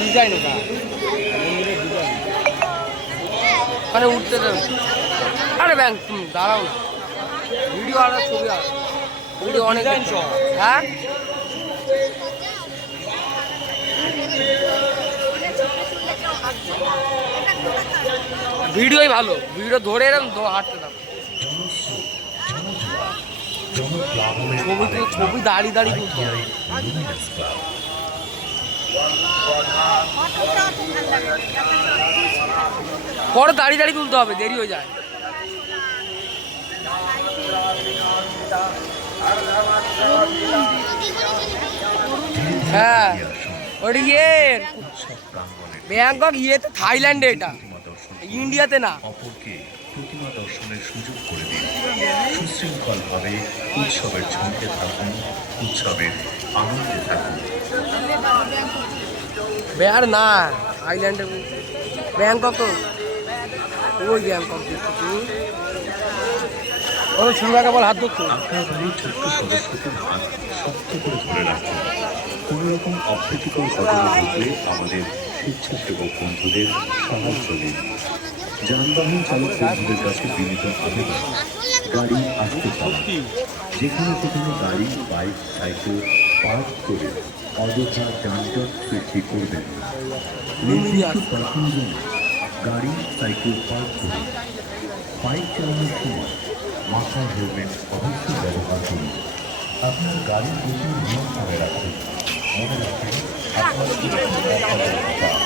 Design ওটা মন্দিরের design মানে উঠতে দেবে। আরে ব্যাংক তুমি দাঁড়াও না, ভিডিও আর ছবি আর ভিডিও অনেক। হ্যাঁ ভিডিওই ভালো, ভিডিও ধরে এরকম হাঁটতে থাকো। ছবি দাঁড়িয়ে দাঁড়িয়ে তুলতে হবে, পরে দাঁড়িয়ে দাঁড়িয়ে তুলতে হবে, দেরি হয়ে যায়। হ্যাঁ ওটা ব্যাংকক ইয়েতে, থাইল্যান্ডে, এটা ইন্ডিয়াতে না। অপরকে প্রতিমা দর্শনের সুযোগ করে দিন। সুশৃঙ্খলভাবে উৎসবের ঝুঁকে থাকুন, উৎসবের আনন্দে থাকুন। বেয়ার না থাইল্যান্ডে, ব্যাংকক তো ওই ব্যাংকক ও শুরুকে বল হাত ধরতো। আপনার বাড়ির ছোট্ট সদস্যদের হাত শক্ত করে ধরে রাখুন। কোনো রকম অপ্রীতিকর ঘটনা ঘটলে আমাদের স্বেচ্ছাসেবক বন্ধুদের সাহায্য নিন। যানবাহন চালক বন্ধুদের কাছে বিনীত আবেদন, গাড়ি আসতে চালান। যেখানে সেখানে গাড়ি, বাইক, সাইকেল পার্ক করে অযথা যানজট সৃষ্টি করবেন। নির্দিষ্ট পার্কিং জোনে গাড়ি, সাইকেল পার্ক করুন। বাইক চালানোর সময় মাথায় হেলমেট অবশ্যই ব্যবহার করুন। আপনার গাড়ির গতি নিয়ন্ত্রণে রাখুন। মনে রাখবেন আপনার